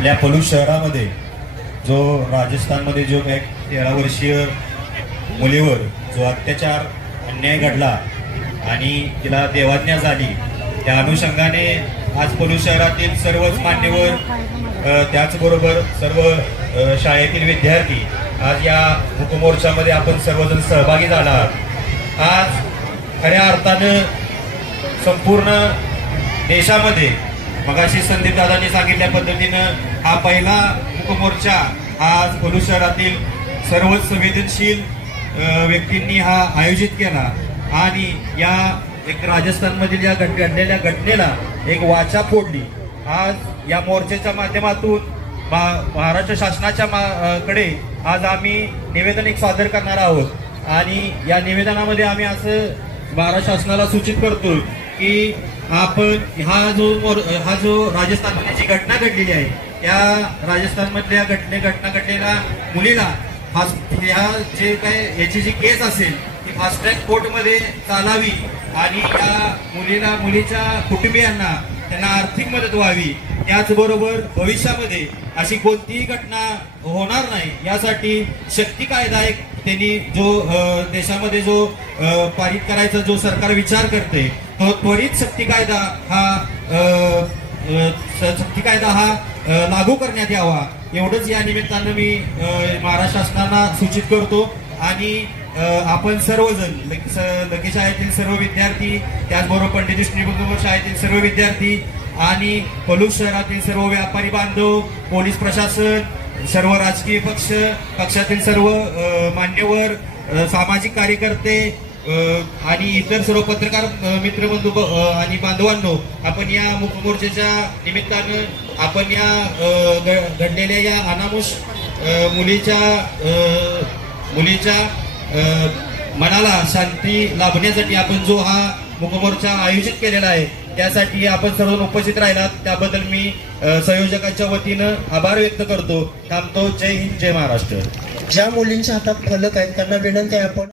आपल्या पलूस शहरामध्ये जो राजस्थानमध्ये जो एक 13 वर्षीय मुलीवर जो अत्याचार अन्याय घडला आणि तिला देवाज्ञा झाली, त्या अनुषंगाने आज पलूस शहरातील सर्वच मान्यवर त्याचबरोबर सर्व शाळेतील विद्यार्थी आज या मूकमोर्चामध्ये आपण सर्वजण सहभागी झाला आहात। आज खऱ्या अर्थानं संपूर्ण देशामध्ये मगाशी संदीप दादांनी सांगितल्या पद्धतीनं हा पहिला मूकमोर्चा आज पलूस शहरातील सर्वच संवेदनशील व्यक्तींनी हा आयोजित केला आणि या एक राजस्थानमधील या घडलेल्या घटनेला एक वाचा फोडली। आज या मोर्चाच्या माध्यमातून महाराष्ट्र शासनाच्या कडे आज आम्ही निवेदन एक सादर करणार आहोत आणि या निवेदनामध्ये आम्ही असं महाराष्ट्र शासनाला सूचित करतो की आपण हा जो राजस्थानमध्ये जी घटना घडलेली आहे त्या राजस्थानमधल्या घटना घडलेल्या मुलीला ह्या जे काय याची जी केस असेल ती फास्ट ट्रॅक कोर्टमध्ये चालावी आणि या मुलीच्या कुटुंबियांना त्यांना आर्थिक मदत व्हावी, त्याचबरोबर भविष्यामध्ये अशी कोणतीही घटना होणार नाही यासाठी शक्ती कायदा एक त्यांनी जो देशामध्ये जो पारित करायचा जो सरकार विचार करते तो त्वरित शक्ती कायदा हा लागू करण्यात यावा, एवढंच या निमित्तानं मी महाराष्ट्र शासनाला सूचित करतो। आणि आपण सर्वजण लकी शाळेतील सर्व विद्यार्थी, त्याचबरोबर पंडित विष्णू शाळेतील सर्व विद्यार्थी आणि पलूस शहरातील सर्व व्यापारी बांधव, पोलीस प्रशासन, सर्व राजकीय पक्षातील सर्व मान्यवर, सामाजिक कार्यकर्ते आणि इतर सर्व पत्रकार मित्रबंधू आणि बांधवांनो, आपण या मूकमोर्चाच्या निमित्तानं आपण या घडलेल्या या अनामुष मुलीच्या मनाला शांती लाभण्यासाठी आपण जो हा मूकमोर्चा आयोजित केलेला आहे त्यासाठी आपण सर्व उपस्थित राहिलात त्याबद्दल मी संयोजकांच्या वतीनं आभार व्यक्त करतो। थांबतो। जय हिंद, जय महाराष्ट्र। ज्या मुलींच्या हातात फलक आहेत त्यांना विनंती आहे आपण